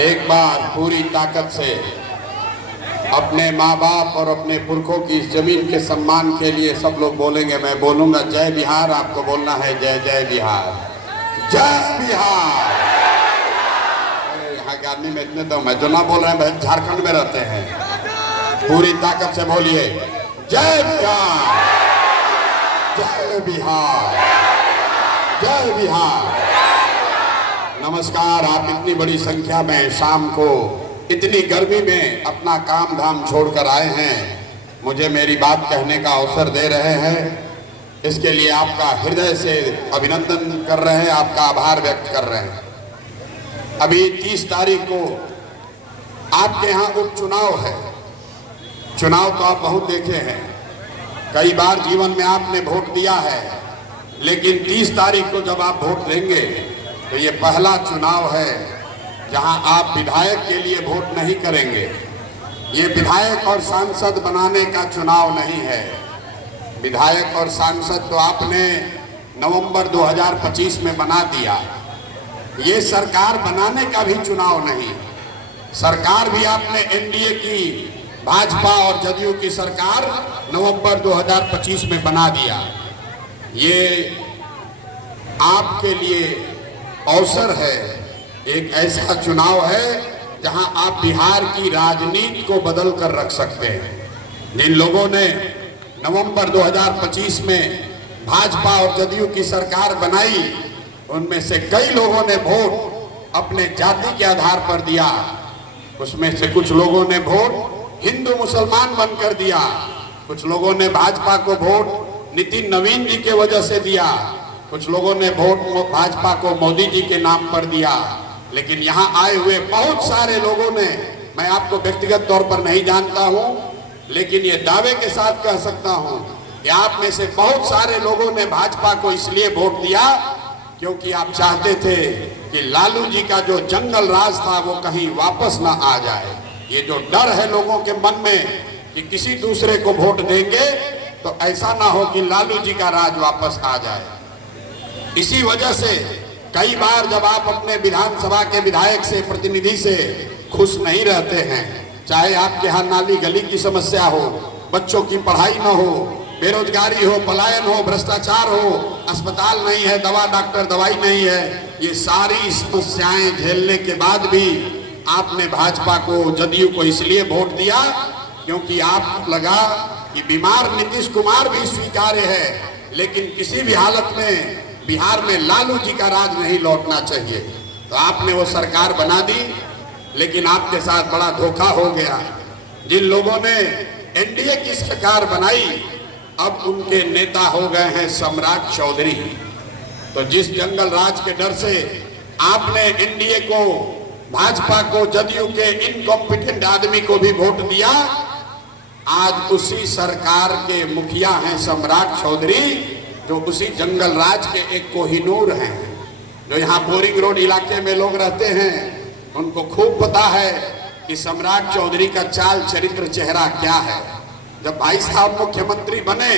एक बार पूरी ताकत से अपने माँ बाप और अपने पुरखों की इस जमीन के सम्मान के लिए सब लोग बोलेंगे। मैं बोलूंगा जय बिहार, आपको बोलना है जय जय बिहार, जय बिहार। यहाँ के आदमी में इतने दम है, जो ना बोल रहे हैं भाई झारखंड में रहते हैं। पूरी ताकत से बोलिए जय बिहार, जय बिहार, जय बिहार। नमस्कार। आप इतनी बड़ी संख्या में शाम को इतनी गर्मी में अपना काम धाम छोड़कर आए हैं, मुझे मेरी बात कहने का अवसर दे रहे हैं, इसके लिए आपका हृदय से अभिनंदन कर रहे हैं, आपका आभार व्यक्त कर रहे हैं। अभी 30 तारीख को आपके यहाँ उपचुनाव है। चुनाव तो आप बहुत देखे हैं, कई बार जीवन में आपने वोट दिया है, लेकिन 30 तारीख को जब आप वोट देंगे तो ये पहला चुनाव है जहां आप विधायक के लिए वोट नहीं करेंगे। ये विधायक और सांसद बनाने का चुनाव नहीं है। विधायक और सांसद तो आपने नवंबर 2025 में बना दिया। ये सरकार बनाने का भी चुनाव नहीं। सरकार भी आपने एनडीए की, भाजपा और जदयू की सरकार नवंबर 2025 में बना दिया। ये आपके लिए अवसर है, एक ऐसा चुनाव है जहां आप बिहार की राजनीति को बदल कर रख सकते हैं। जिन लोगों ने नवंबर 2025 में भाजपा और जदयू की सरकार बनाई, उनमें से कई लोगों ने वोट अपने जाति के आधार पर दिया। उसमें से कुछ लोगों ने वोट हिंदू मुसलमान बनकर दिया, कुछ लोगों ने भाजपा को वोट नितिन नवीन जी के वजह से दिया, कुछ लोगों ने वोट भाजपा को मोदी जी के नाम पर दिया। लेकिन यहाँ आए हुए बहुत सारे लोगों ने, मैं आपको व्यक्तिगत तौर पर नहीं जानता हूँ, लेकिन ये दावे के साथ कह सकता हूँ कि आप में से बहुत सारे लोगों ने भाजपा को इसलिए वोट दिया क्योंकि आप चाहते थे कि लालू जी का जो जंगल राज था वो कहीं वापस ना आ जाए। ये जो डर है लोगों के मन में कि किसी दूसरे को वोट देंगे तो ऐसा ना हो कि लालू जी का राज वापस आ जाए। इसी वजह से कई बार जब आप अपने विधानसभा के विधायक से, प्रतिनिधि से खुश नहीं रहते हैं, चाहे आपके यहाँ नाली गली की समस्या हो, बच्चों की पढ़ाई न हो, बेरोजगारी हो, पलायन हो, भ्रष्टाचार हो, अस्पताल नहीं है, दवा डॉक्टर दवाई नहीं है, ये सारी समस्याएं झेलने के बाद भी आपने भाजपा को, जदयू को इसलिए वोट दिया क्योंकि आपको लगा कि बीमार नीतीश कुमार भी स्वीकार्य है, लेकिन किसी भी हालत में बिहार में लालू जी का राज नहीं लौटना चाहिए। तो आपने वो सरकार बना दी, लेकिन आपके साथ बड़ा धोखा हो गया। जिन लोगों ने एनडीए की सरकार बनाई, अब उनके नेता हो गए हैं सम्राट चौधरी। तो जिस जंगल राज के डर से आपने एनडीए को, भाजपा को, जदयू के इनकॉम्पिटेंट आदमी को भी वोट दिया, आज उसी सरकार के मुखिया हैं सम्राट चौधरी, जो उसी जंगल राज के एक कोहिनूर हैं। जो यहाँ बोरिंग रोड इलाके में लोग रहते हैं, उनको खूब पता है कि सम्राट चौधरी का चाल चरित्र चेहरा क्या है। जब भाई साहब मुख्यमंत्री बने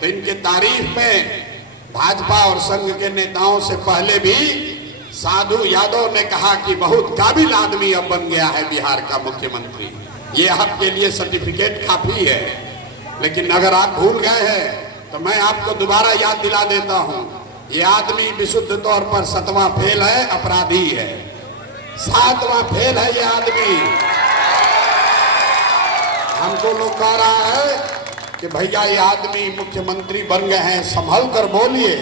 तो इनके तारीफ में भाजपा और संघ के नेताओं से पहले भी साधु यादव ने कहा कि बहुत काबिल आदमी अब बन गया है बिहार का मुख्यमंत्री। ये आपके लिए सर्टिफिकेट काफी है। लेकिन अगर आप भूल गए हैं तो मैं आपको दोबारा याद दिला देता हूं, ये आदमी विशुद्ध तौर पर 7वां फेल है, अपराधी है। 7वां फेल है ये आदमी। हमको लोग कह रहा है कि भैया ये आदमी मुख्यमंत्री बन गए हैं, संभल कर बोलिए,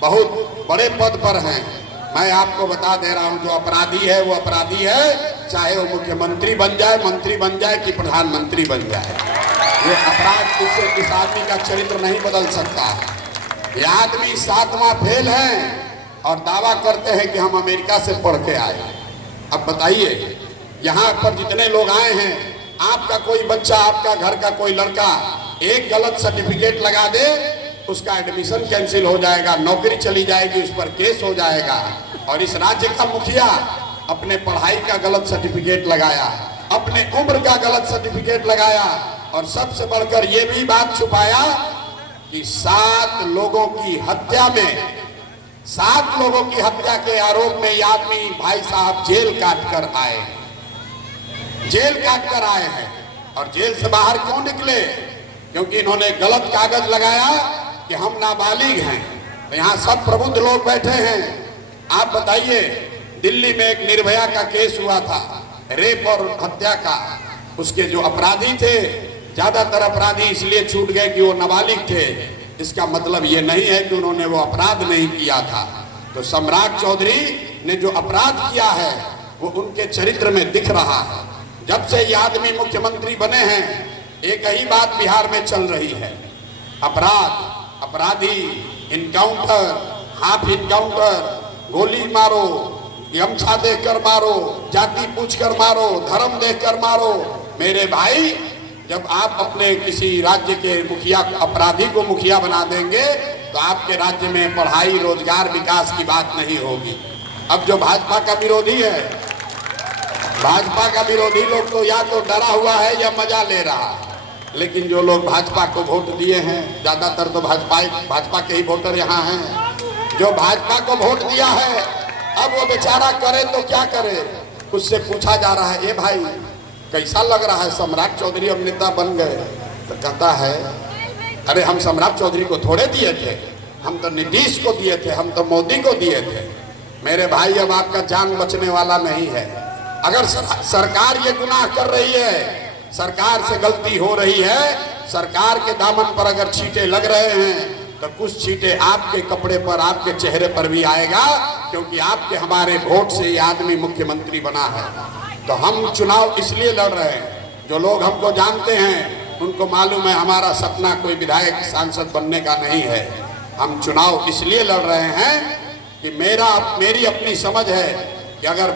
बहुत बड़े पद पर हैं। मैं आपको बता दे रहा हूं, जो अपराधी है वो अपराधी है, चाहे वो मुख्यमंत्री बन जाए, मंत्री बन जाए कि प्रधानमंत्री बन जाए। ये अपराध किसी इस आदमी का चरित्र नहीं बदल सकता। ये आदमी 7वां फेल है और दावा करते हैं कि हम अमेरिका से पढ़ के आए। अब बताइए, यहाँ पर जितने लोग आए हैं, आपका कोई बच्चा, आपका घर का कोई लड़का एक गलत सर्टिफिकेट लगा दे, उसका एडमिशन कैंसिल हो जाएगा, नौकरी चली जाएगी, उस पर केस हो जाएगा। और इस राज्य का मुखिया अपने पढ़ाई का गलत सर्टिफिकेट लगाया, अपने उम्र का गलत सर्टिफिकेट लगाया, और सबसे बढ़कर ये भी बात छुपाया कि 7 लोगों की हत्या में 7 लोगों की हत्या के आरोप में ये आदमी भाई साहब जेल काट कर आए हैं, जेल काट कर आए हैं। और जेल से बाहर क्यों निकले? क्योंकि इन्होंने गलत कागज लगाया कि हम नाबालिग हैं। तो यहाँ सब प्रबुद्ध लोग बैठे हैं। आप बताइए, दिल्ली में एक निर्भया का केस हुआ था, रेप और हत्या का। उसके जो अपराधी थे, ज्यादातर अपराधी इसलिए छूट गए कि वो नाबालिग थे। इसका मतलब ये नहीं है कि उन्होंने वो अपराध नहीं किया था। तो सम्राट चौधरी ने जो अपराध किया है वो उनके चरित्र में दिख रहा है। जब से ये आदमी मुख्यमंत्री बने हैं, एक ही बात बिहार में चल रही है, अपराध, अपराधी, इनकाउंटर, हाफ इनकाउंटर, गोली मारो, गमछा देखकर मारो, जाति पूछकर मारो, धर्म देखकर मारो। मेरे भाई, जब आप अपने किसी राज्य के मुखिया, अपराधी को मुखिया बना देंगे तो आपके राज्य में पढ़ाई, रोजगार, विकास की बात नहीं होगी। अब जो भाजपा का विरोधी है, भाजपा का विरोधी लोग तो या तो डरा हुआ है या मजा ले रहा है। लेकिन जो लोग भाजपा को वोट दिए हैं, ज्यादातर तो भाजपा के ही वोटर यहाँ हैं, जो भाजपा को वोट दिया है, अब वो बेचारा करे तो क्या करे। उससे पूछा जा रहा है, ए भाई कैसा लग रहा है, सम्राट चौधरी अब नेता बन गए? तो कहता है, अरे हम सम्राट चौधरी को थोड़े दिए थे, हम तो नीतीश को दिए थे, हम तो मोदी को दिए थे। मेरे भाई, अब आपका जान बचने वाला नहीं है। अगर सरकार ये गुनाह कर रही है, सरकार से गलती हो रही है, सरकार के दामन पर अगर छींटे लग रहे हैं, तो कुछ छींटे आपके कपड़े पर, आपके चेहरे पर भी आएगा, क्योंकि आपके हमारे वोट से ये आदमी मुख्यमंत्री बना है। तो हम चुनाव इसलिए लड़ रहे हैं, जो लोग हमको जानते हैं उनको मालूम है हमारा सपना कोई विधायक, सांसद बनने का नहीं है। हम चुनाव इसलिए लड़ रहे हैं कि मेरी अपनी समझ है कि अगर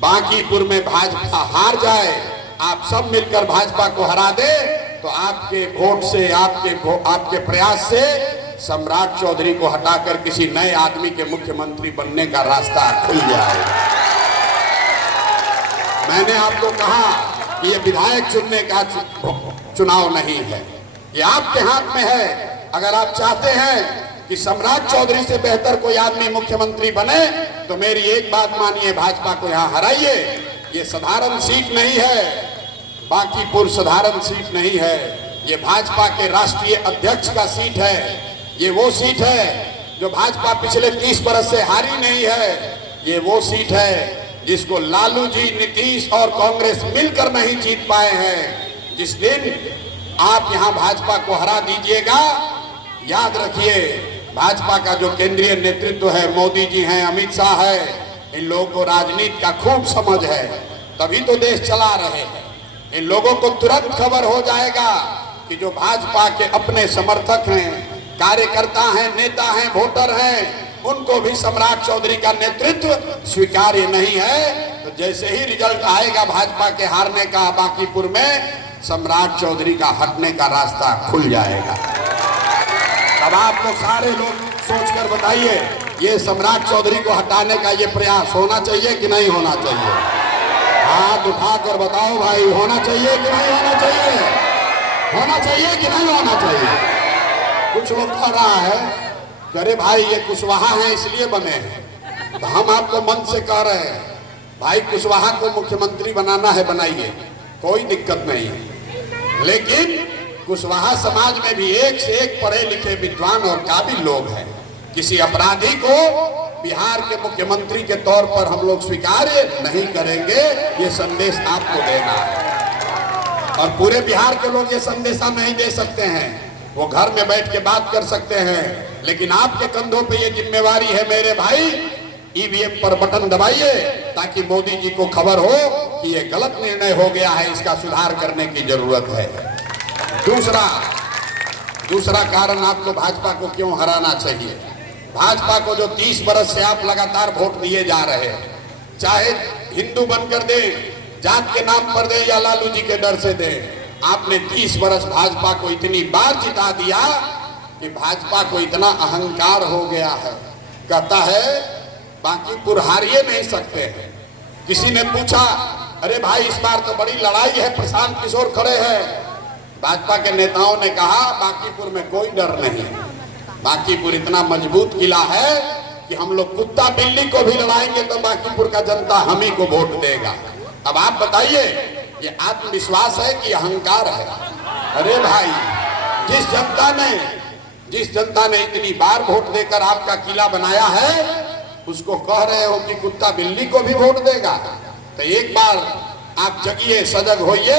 बांकीपुर में भाजपा हार जाए, आप सब मिलकर भाजपा को हरा दे, तो आपके वोट से, आपके प्रयास से सम्राट चौधरी को हटाकर किसी नए आदमी के मुख्यमंत्री बनने का रास्ता खुल जाएगा। मैंने आपको कहा कि ये विधायक चुनने का चुनाव नहीं है, ये आपके हाथ में है। अगर आप चाहते हैं कि सम्राट चौधरी से बेहतर कोई आदमी मुख्यमंत्री बने, तो मेरी एक बात मानिए, भाजपा को यहाँ हराइए। ये साधारण सीट नहीं है, बांकीपुर साधारण सीट नहीं है, ये भाजपा के राष्ट्रीय अध्यक्ष का सीट है। ये वो सीट है जो भाजपा पिछले 30 बरस से हारी नहीं है। ये वो सीट है जिसको लालू जी, नीतीश और कांग्रेस मिलकर नहीं जीत पाए हैं। जिस दिन आप यहाँ भाजपा को हरा दीजिएगा, याद रखिए, भाजपा का जो केंद्रीय नेतृत्व है, मोदी जी हैं, अमित शाह है, इन लोगों को राजनीति का खूब समझ है, तभी तो देश चला रहे हैं। इन लोगों को तुरंत खबर हो जाएगा कि जो भाजपा के अपने समर्थक हैं, कार्यकर्ता हैं, नेता हैं, वोटर हैं, उनको भी सम्राट चौधरी का नेतृत्व स्वीकार्य नहीं है। तो जैसे ही रिजल्ट आएगा भाजपा के हारने का बांकीपुर में, सम्राट चौधरी का हटने का रास्ता खुल जाएगा। अब आप लोग सारे लोग सोचकर बताइए, ये सम्राट चौधरी को हटाने का ये प्रयास होना चाहिए कि नहीं होना चाहिए? हाथ उठाकर बताओ भाई, होना चाहिए कि नहीं होना चाहिए? होना चाहिए कि नहीं होना चाहिए? कुछ लोग कह रहा है कि अरे भाई ये कुशवाहा है इसलिए बने हैं। तो हम आपको मन से कह रहे हैं, भाई कुशवाहा को मुख्यमंत्री बनाना है, बनाइए, कोई दिक्कत नहीं है। लेकिन कुशवाहा समाज में भी एक से एक पढ़े लिखे, विद्वान और काबिल लोग हैं। किसी अपराधी को बिहार के मुख्यमंत्री के तौर पर हम लोग स्वीकार्य नहीं करेंगे, ये संदेश आपको देना है। और पूरे बिहार के लोग ये संदेशा नहीं दे सकते हैं, वो घर में बैठ के बात कर सकते हैं, लेकिन आपके कंधों पे ये जिम्मेवारी है मेरे भाई। ईवीएम पर बटन दबाइए ताकि मोदी जी को खबर हो कि ये गलत निर्णय हो गया है, इसका सुधार करने की जरूरत है। दूसरा कारण आपको भाजपा को क्यों हराना चाहिए? भाजपा को जो 30 बरस से आप लगातार वोट दिए जा रहे हैं, चाहे हिंदू बनकर दें, जात के नाम पर दें या लालू जी के डर से दें, आपने 30 बरस भाजपा को इतनी बार जिता दिया कि भाजपा को इतना अहंकार हो गया है, कहता है बांकीपुर हारिए नहीं सकते हैं। किसी ने पूछा, अरे भाई इस बार तो बड़ी लड़ाई है, प्रशांत किशोर खड़े हैं। भाजपा के नेताओं ने कहा बांकीपुर में कोई डर नहीं, बांकीपुर इतना मजबूत किला है कि हम लोग कुत्ता बिल्ली को भी लड़ाएंगे तो बांकीपुर का जनता हम ही को वोट देगा। अब आप बताइए, ये आत्मविश्वास है कि अहंकार है? अरे भाई, जिस जनता ने इतनी बार वोट देकर आपका किला बनाया है, उसको कह रहे हो कि कुत्ता बिल्ली को भी वोट देगा? तो एक बार आप जगिए, सजग होइए,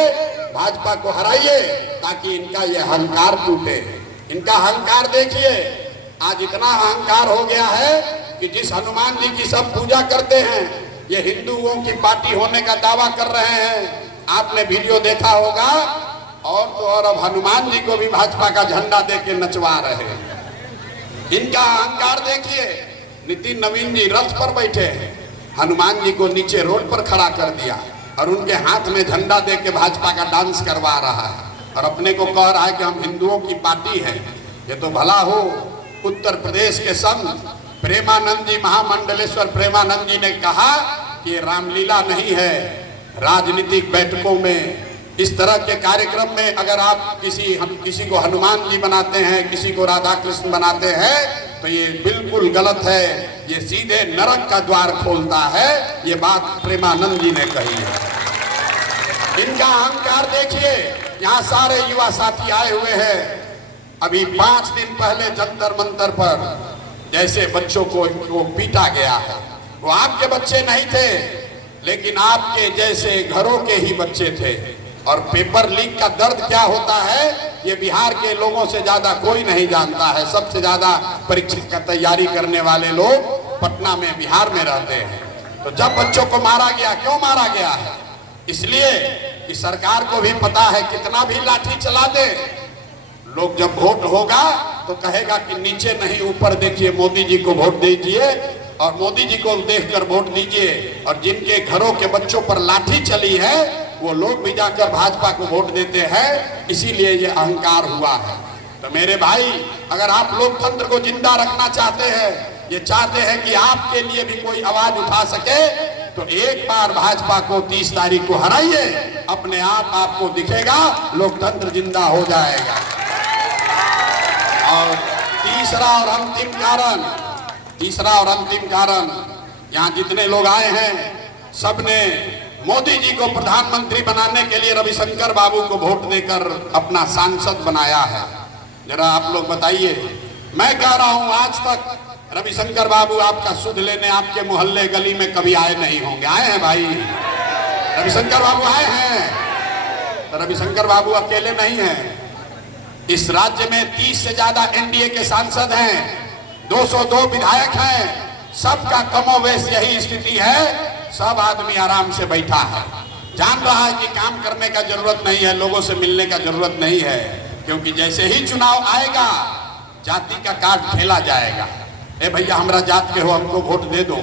भाजपा को हराइए ताकि इनका ये अहंकार टूटे। इनका अहंकार देखिए, आज इतना अहंकार हो गया है कि जिस हनुमान जी की सब पूजा करते हैं, ये हिंदुओं की पार्टी होने का दावा कर रहे हैं। आपने वीडियो देखा होगा। और तो और अब हनुमान जी को भी भाजपा का झंडा देके नचवा रहे हैं। इनका अहंकार देखिए। नितिन नवीन जी रथ पर बैठे हैं, हनुमान जी को नीचे रोड पर खड़ा कर दिया और उनके हाथ में झंडा देके भाजपा का डांस करवा रहा है और अपने को कह रहा है कि हम हिंदुओं की पार्टी है। ये तो भला हो, उत्तर प्रदेश के संत प्रेमानंद जी, महामंडलेश्वर प्रेमानंद जी ने कहा कि रामलीला नहीं है। राजनीतिक बैठकों में, इस तरह के कार्यक्रम में अगर आप किसी को हनुमान जी बनाते हैं, किसी को राधा कृष्ण बनाते हैं, तो ये बिल्कुल गलत है। ये सीधे नरक का द्वार खोलता है। ये बात प्रेमानंद जी ने कही है। इनका अहंकार देखिए। यहाँ सारे युवा साथी आए हुए हैं। अभी 5 दिन पहले जंतर मंतर पर जैसे बच्चों को पीटा गया है, वो आपके बच्चे नहीं थे, लेकिन आपके जैसे घरों के ही बच्चे थे। और पेपर लीक का दर्द क्या होता है, ये बिहार के लोगों से ज्यादा कोई नहीं जानता है। सबसे ज्यादा परीक्षा का तैयारी करने वाले लोग पटना में, बिहार में रहते हैं। तो जब बच्चों को मारा गया, क्यों मारा गया है? इसलिए कि सरकार को भी पता है कितना भी लाठी चला दे, लोग जब वोट होगा तो कहेगा कि नीचे नहीं ऊपर देखिए, मोदी जी को वोट दीजिए और मोदी जी को देखकर वोट दीजिए। और जिनके घरों के बच्चों पर लाठी चली है, वो लोग भी जाकर भाजपा को वोट देते हैं। इसीलिए ये अहंकार हुआ है। तो मेरे भाई, अगर आप लोकतंत्र को जिंदा रखना चाहते हैं, ये चाहते हैं कि आपके लिए भी कोई आवाज उठा सके, तो एक बार भाजपा को 30 तारीख को हराइए। अपने आप आपको दिखेगा, लोकतंत्र जिंदा हो जाएगा। और तीसरा और अंतिम कारण, यहाँ जितने लोग आए हैं, सबने मोदी जी को प्रधानमंत्री बनाने के लिए रविशंकर बाबू को वोट देकर अपना सांसद बनाया है। जरा आप लोग बताइए। मैं कह रहा हूं, आज तक रविशंकर बाबू आपका सुध लेने आपके मोहल्ले गली में कभी आए नहीं होंगे। आए हैं भाई? रविशंकर बाबू आए हैं। तो रविशंकर बाबू अकेले नहीं हैं। इस राज्य में 30 से ज्यादा एनडीए के सांसद हैं, 202 विधायक हैं। सबका कमोवेश यही स्थिति है। सब आदमी आराम से बैठा है, जान रहा है कि काम करने का जरूरत नहीं है, लोगों से मिलने का जरूरत नहीं है। क्योंकि जैसे ही चुनाव आएगा, जाति का कार्ड खेला जाएगा। ए भैया, हमरा जात के हो, हमको वोट दे दो।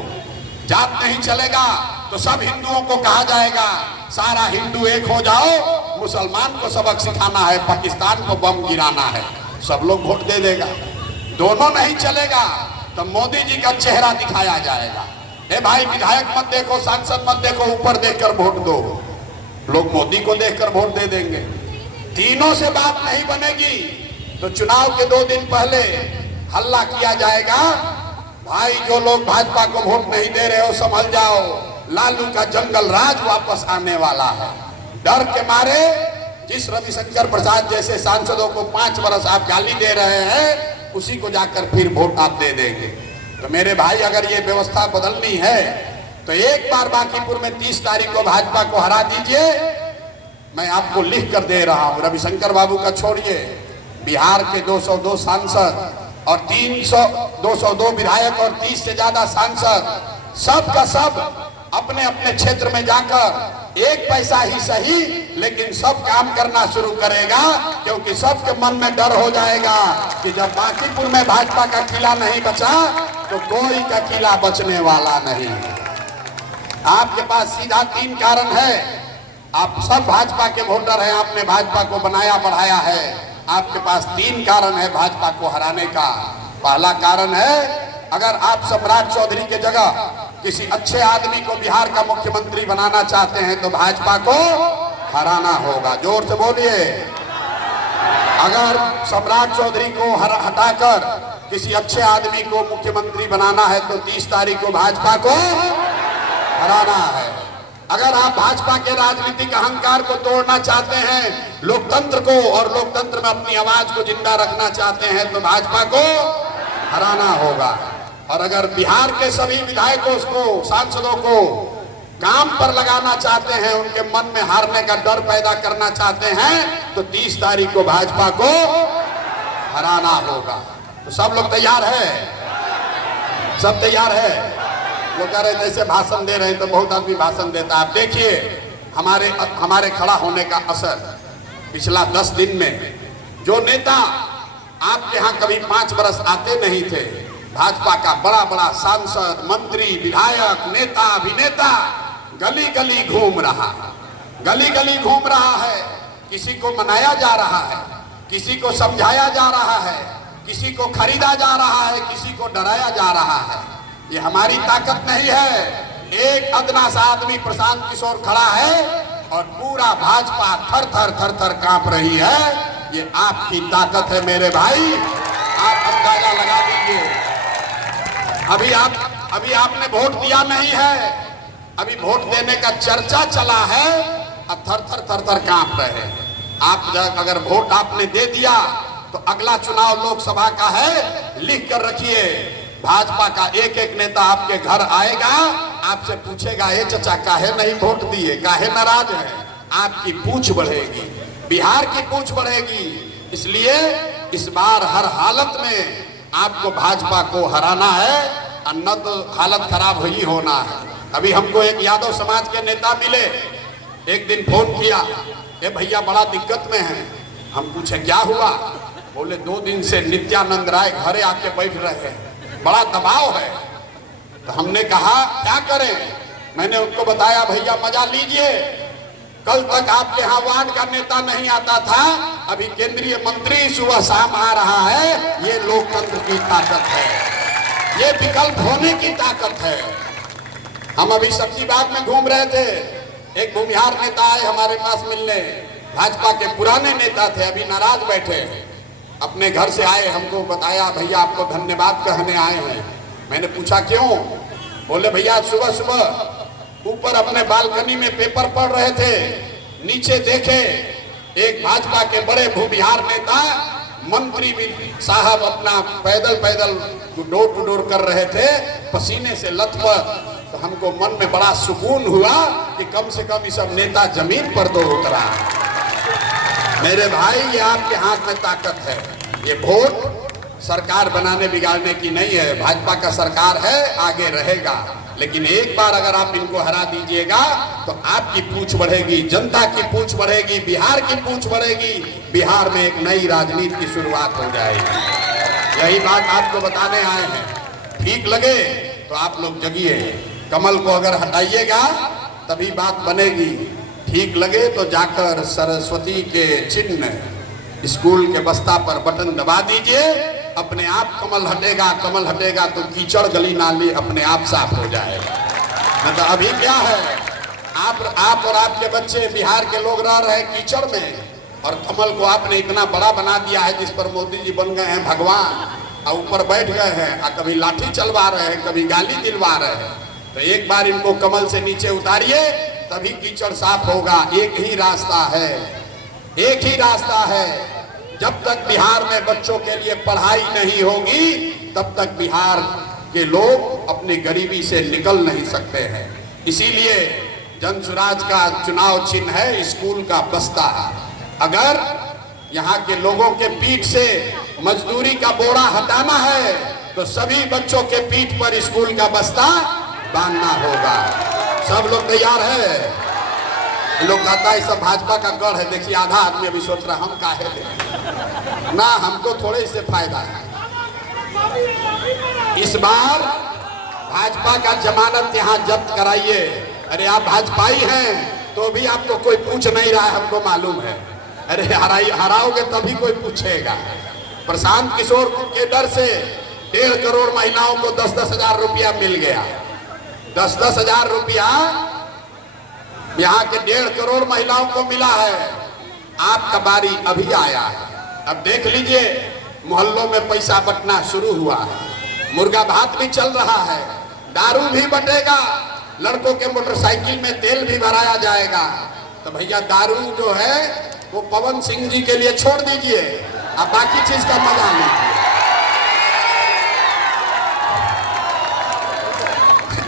जात नहीं चलेगा तो सब हिंदुओं को कहा जाएगा, सारा हिंदू एक हो जाओ, मुसलमान को सबक सिखाना है, पाकिस्तान को बम गिराना है, सब लोग वोट दे देगा। दोनों नहीं चलेगा तो मोदी जी का चेहरा दिखाया जाएगा। ए भाई, विधायक मत देखो, सांसद मत देखो, ऊपर देखकर वोट दो। लोग मोदी को देखकर वोट दे देंगे। तीनों से बात नहीं बनेगी तो चुनाव के 2 दिन पहले हल्ला किया जाएगा, भाई जो लोग भाजपा को वोट नहीं दे रहे हो संभल जाओ, लालू का जंगल राज वापस आने वाला है। डर के मारे जिस रविशंकर प्रसाद जैसे सांसदों को 5 वर्ष आप गाली दे रहे हैं, उसी को जाकर फिर वोट आप दे देंगे। तो मेरे भाई, अगर ये व्यवस्था बदलनी है तो एक बार बांकीपुर में 30 तारीख को भाजपा को हरा दीजिए। मैं आपको लिख कर दे रहा हूं। रविशंकर बाबू का छोड़िए, बिहार के 202 सांसद और 202 विधायक और 30 से ज्यादा सांसद, सब का सब अपने अपने क्षेत्र में जाकर 1 पैसा ही सही, लेकिन सब काम करना शुरू करेगा। क्योंकि सबके मन में डर हो जाएगा कि जब बांकीपुर में भाजपा का किला नहीं बचा तो कोई का किला बचने वाला नहीं। आपके पास सीधा 3 कारण है। आप सब भाजपा के वोटर हैं, आपने भाजपा को बनाया बढ़ाया है। आपके पास 3 कारण है भाजपा को हराने का। पहला कारण है, अगर आप सम्राट चौधरी के जगह किसी अच्छे आदमी को बिहार का मुख्यमंत्री बनाना चाहते हैं तो भाजपा को हराना होगा। जोर से बोलिए। अगर सम्राट चौधरी को हटाकर किसी अच्छे आदमी को मुख्यमंत्री बनाना है तो 30 तारीख को भाजपा को हराना है। अगर आप भाजपा के राजनीतिक अहंकार को तोड़ना चाहते हैं, लोकतंत्र को और लोकतंत्र में अपनी आवाज को जिंदा रखना चाहते हैं, तो भाजपा को हराना होगा। और अगर बिहार के सभी विधायकों को, सांसदों को काम पर लगाना चाहते हैं, उनके मन में हारने का डर पैदा करना चाहते हैं, तो 30 तारीख को भाजपा को हराना होगा। तो सब लोग तैयार है? सब तैयार है? वो कह रहे जैसे भाषण दे रहे हैं तो बहुत आदमी भाषण देता है। आप देखिए हमारे खड़ा होने का असर पिछला 10 दिन में, जो नेता आपके यहाँ कभी 5 बरस आते नहीं थे, भाजपा का बड़ा बड़ा सांसद, मंत्री, विधायक, नेता, अभिनेता गली गली घूम रहा है, गली गली घूम रहा है। किसी को मनाया जा रहा है, किसी को समझाया जा रहा है, किसी को खरीदा जा रहा है, किसी को डराया जा रहा है। ये हमारी ताकत नहीं है। एक अदना सा आदमी प्रशांत किशोर खड़ा है और पूरा भाजपा थर थर थर थर कांप रही है। ये आपकी ताकत है मेरे भाई, आप अंदाजा लगा लीजिए। अभी आपने वोट दिया नहीं है, अभी वोट देने का चर्चा चला है, अब थर थर थर थर कांप रहे हैं। आप अगर वोट आपने दे दिया तो अगला चुनाव लोकसभा का है, लिख कर रखिए। भाजपा का एक एक नेता आपके घर आएगा, आपसे पूछेगा, ए चचा काहे नहीं वोट दिए, काहे नाराज है? आपकी पूछ बढ़ेगी, बिहार की पूछ बढ़ेगी। इसलिए इस बार हर हालत में आपको भाजपा को हराना है, अन्य तो हालत खराब ही होना है। अभी हमको एक यादव समाज के नेता मिले, एक दिन फोन किया, ए भैया बड़ा दिक्कत में है। हम पूछे क्या हुआ? बोले 2 दिन से नित्यानंद राय घरे आके बैठ रहे हैं, बड़ा दबाव है। तो हमने कहा क्या करें? मैंने उनको बताया भैया मजा लीजिए, कल तक आपके यहाँ वार्ड का नेता नहीं आता था, अभी केंद्रीय मंत्री सुबह शाम आ रहा है। ये लोकतंत्र की ताकत है, ये विकल्प होने की ताकत है। हम अभी सब्जी बाग में घूम रहे थे, एक भूमिहार नेता आए हमारे पास मिलने, भाजपा के पुराने नेता थे, अभी नाराज बैठे, अपने घर से आए, हमको बताया भैया आपको धन्यवाद कहने आए हैं। मैंने पूछा क्यों? बोले भैया सुबह सुबह ऊपर अपने बालकनी में पेपर पढ़ रहे थे, नीचे देखे एक भाजपा के बड़े भूमिहार नेता मंत्री भी साहब अपना पैदल पैदल डोर टू डोर कर रहे थे, पसीने से लथपथ। तो हमको मन में बड़ा सुकून हुआ कि कम से कम ये सब नेता जमीन पर तो उतरा। मेरे भाई ये आपके हाथ में ताकत है। ये वोट सरकार बनाने बिगाड़ने की नहीं है, भाजपा का सरकार है, आगे रहेगा। लेकिन एक बार अगर आप इनको हरा दीजिएगा तो आपकी पूछ बढ़ेगी, जनता की पूछ बढ़ेगी, बिहार की पूछ बढ़ेगी, बिहार में एक नई राजनीति की शुरुआत हो जाएगी। यही बात आपको बताने आए हैं। ठीक लगे तो आप लोग जगिए, कमल को अगर हटाइएगा तभी बात बनेगी। ठीक लगे तो जाकर सरस्वती के चिन्ह स्कूल के बस्ता पर बटन दबा दीजिए, अपने आप कमल हटेगा तो कीचड़ गली नाली अपने आप साफ हो जाएगा। मतलब अभी क्या है, आप और आपके बच्चे बिहार के लोग रह रहे हैं कीचड़ में, और कमल को आपने इतना बड़ा बना दिया है जिस पर मोदी जी बन गए हैं भगवान, और ऊपर बैठ गए हैं, और कभी लाठी चलवा रहे हैं, कभी गाली दिलवा रहे हैं। तो एक बार इनको कमल से नीचे उतारिए, तभी कीचड़ साफ होगा। एक ही रास्ता है, एक ही रास्ता है। जब तक बिहार में बच्चों के लिए पढ़ाई नहीं होगी, तब तक बिहार के लोग अपनी गरीबी से निकल नहीं सकते हैं। इसीलिए जन स्वराज का चुनाव चिन्ह है स्कूल का बस्ता। अगर यहाँ के लोगों के पीठ से मजदूरी का बोरा हटाना है तो सभी बच्चों के पीठ पर स्कूल का बस्ता बांधना होगा। सब लोग तैयार है? लोग कहता है सब भाजपा का गढ़ है। देखिए आधा आदमी अभी सोच रहा हम काहे दे ना, हमको थोड़े इससे फायदा है। इस बार भाजपा का जमानत यहाँ जब्त कराइए। अरे आप भाजपाई हैं तो भी आपको कोई पूछ नहीं रहा है, हमको मालूम है। अरे हराओगे तभी कोई पूछेगा। प्रशांत किशोर के डर से 1.5 करोड़ महिलाओं को 10-10 हजार रुपया मिल गया। 10-10 हजार रुपया यहाँ के 1.5 करोड़ महिलाओं को मिला है। आपका बारी अभी आया है। अब देख लीजिए मोहल्लों में पैसा बंटना शुरू हुआ है, मुर्गा भात भी चल रहा है, दारू भी बटेगा, लड़कों के मोटरसाइकिल में तेल भी भराया जाएगा। तो भैया दारू जो है वो पवन सिंह जी के लिए छोड़ दीजिए, अब बाकी चीज का मजा लीजिए।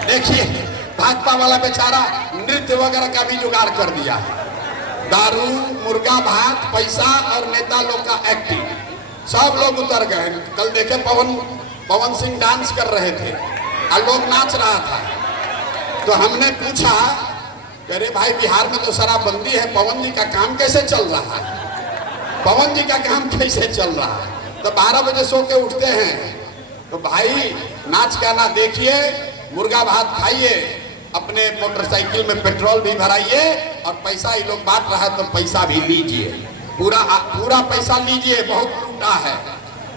देखिए भाजपा वाला बेचारा नृत्य वगैरह का भी जुगाड़ कर दिया है। दारू, मुर्गा भात, पैसा और नेता लोग का एक्टिंग, सब लोग उतर गए। कल देखे पवन सिंह डांस कर रहे थे और लोग नाच रहा था। तो हमने पूछा, अरे भाई बिहार में तो शराबबंदी है, पवन जी का काम कैसे चल रहा है? पवन जी का काम कैसे चल रहा है? तो 12 बजे सो के उठते हैं। तो भाई नाच गाना देखिए, मुर्गा भात खाइए, अपने मोटरसाइकिल में पेट्रोल भी भराइए और पैसा ये लोग बांट रहा है तो पैसा भी लीजिए, पूरा पैसा लीजिए। बहुत लूटा है,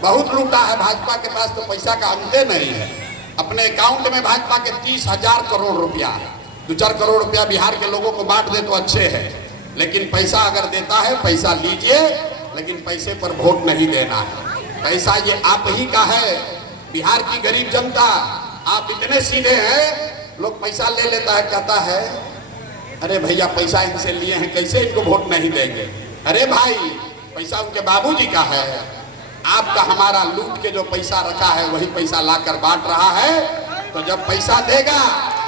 बहुत लूटा है। भाजपा के पास तो पैसा का अंत नहीं है। अपने अकाउंट में भाजपा के 30,000 करोड़ रुपया है। 2-4 करोड़ रुपया बिहार के लोगों को बांट दे तो अच्छे है, लेकिन पैसा अगर देता है पैसा लीजिए, लेकिन पैसे पर वोट नहीं देना है। पैसा ये आप ही का है। बिहार की गरीब जनता, आप इतने सीधे हैं, लोग पैसा ले लेता है, कहता है अरे भैया पैसा इनसे लिए हैं, कैसे इनको वोट नहीं देंगे? अरे भाई पैसा उनके बाबूजी का है, आपका हमारा लूट के जो पैसा रखा है वही पैसा लाकर बांट रहा है। तो जब पैसा देगा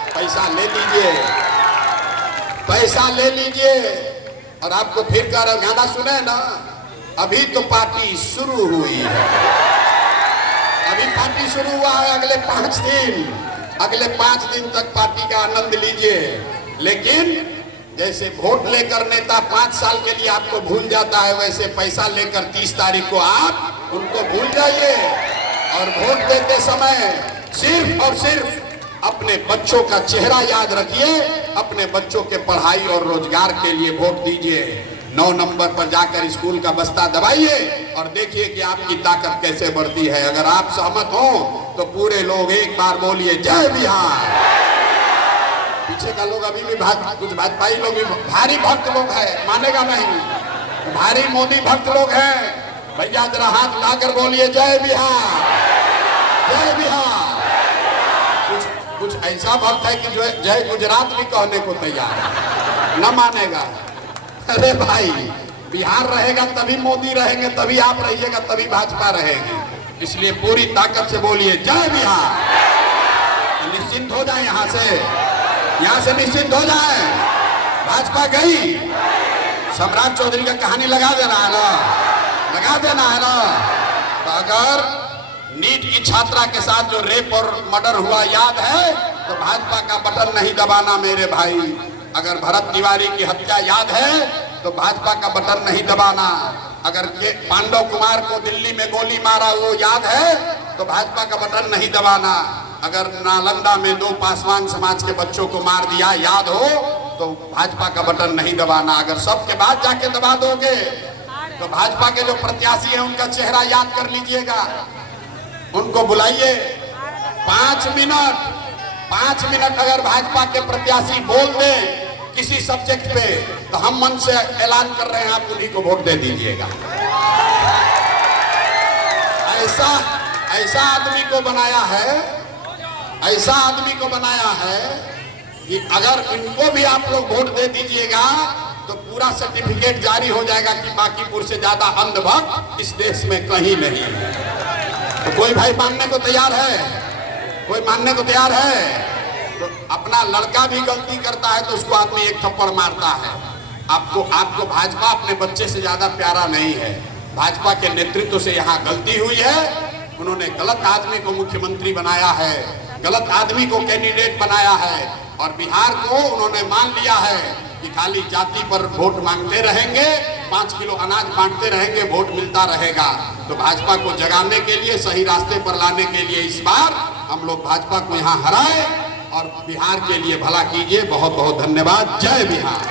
पैसा ले लीजिए, पैसा ले लीजिए। और आपको फिर कह रहे गाना सुने ना, अभी तो पार्टी शुरू हुई है, अभी पार्टी शुरू हुआ है। अगले 5 दिन तक पार्टी का आनंद लीजिए। लेकिन जैसे वोट लेकर नेता 5 साल के लिए आपको भूल जाता है, वैसे पैसा लेकर 30 तारीख को आप उनको भूल जाइए। और वोट देते समय सिर्फ और सिर्फ अपने बच्चों का चेहरा याद रखिए, अपने बच्चों के पढ़ाई और रोजगार के लिए वोट दीजिए। 9 नंबर पर जाकर स्कूल का बस्ता दबाइए और देखिए कि आपकी ताकत कैसे बढ़ती है। अगर आप सहमत हो तो पूरे लोग एक बार बोलिए जय बिहार। पीछे का लोग अभी भी कुछ भाजपाई लोग भी भारी भक्त लोग हैं, मानेगा नहीं, भारी मोदी भक्त लोग हैं। भैया जरा हाथ लाकर बोलिए जय बिहार, जय बिहार। कुछ ऐसा भक्त है कि जो जय गुजरात भी कहने को तैयार है, न मानेगा। अरे भाई बिहार रहेगा तभी मोदी रहेंगे, तभी आप रहिएगा, तभी भाजपा रहेगी। इसलिए पूरी ताकत से बोलिए जय बिहार। निश्चिंत हो जाए, यहाँ से निश्चिंत हो जाए। भाजपा गई, सम्राट चौधरी का कहानी लगा देना है ना, लगा देना है ना। तो अगर नीट की छात्रा के साथ जो रेप और मर्डर हुआ याद है, तो भाजपा का बटन नहीं दबाना मेरे भाई। अगर भरत तिवारी की हत्या याद है तो भाजपा का बटन नहीं दबाना। अगर पांडव कुमार को दिल्ली में गोली मारा वो याद है तो भाजपा का बटन नहीं दबाना। अगर नालंदा में 2 पासवान समाज के बच्चों को मार दिया याद हो तो भाजपा का बटन नहीं दबाना। अगर सबके बाद जाके दबा दोगे तो भाजपा के जो प्रत्याशी हैं उनका चेहरा याद कर लीजिएगा, उनको बुलाइए। 5 मिनट अगर भाजपा के प्रत्याशी बोल दे किसी सब्जेक्ट पे तो हम मन से ऐलान कर रहे हैं आप उन्हीं को वोट दे दीजिएगा। ऐसा आदमी को बनाया है, ऐसा आदमी को बनाया है कि अगर इनको भी आप लोग वोट दे दीजिएगा तो पूरा सर्टिफिकेट जारी हो जाएगा कि बांकीपुर से ज्यादा अंधभक्त इस देश में कहीं नहीं है। तो कोई भाई मानने को तैयार है? कोई मानने को तैयार है? तो अपना लड़का भी गलती करता है तो उसको आदमी एक थप्पड़ मारता है। आपको भाजपा अपने बच्चे से ज्यादा प्यारा नहीं है। भाजपा के नेतृत्व से यहाँ गलती हुई है, उन्होंने गलत आदमी को मुख्यमंत्री बनाया है, गलत आदमी को कैंडिडेट बनाया है और बिहार को उन्होंने मान लिया है कि खाली जाति पर वोट मांगते रहेंगे, 5 किलो अनाज बांटते रहेंगे, वोट मिलता रहेगा। तो भाजपा को जगाने के लिए, सही रास्ते पर लाने के लिए इस बार हम लोग भाजपा को यहाँ हराए और बिहार के लिए भला कीजिए। बहुत बहुत धन्यवाद। जय बिहार।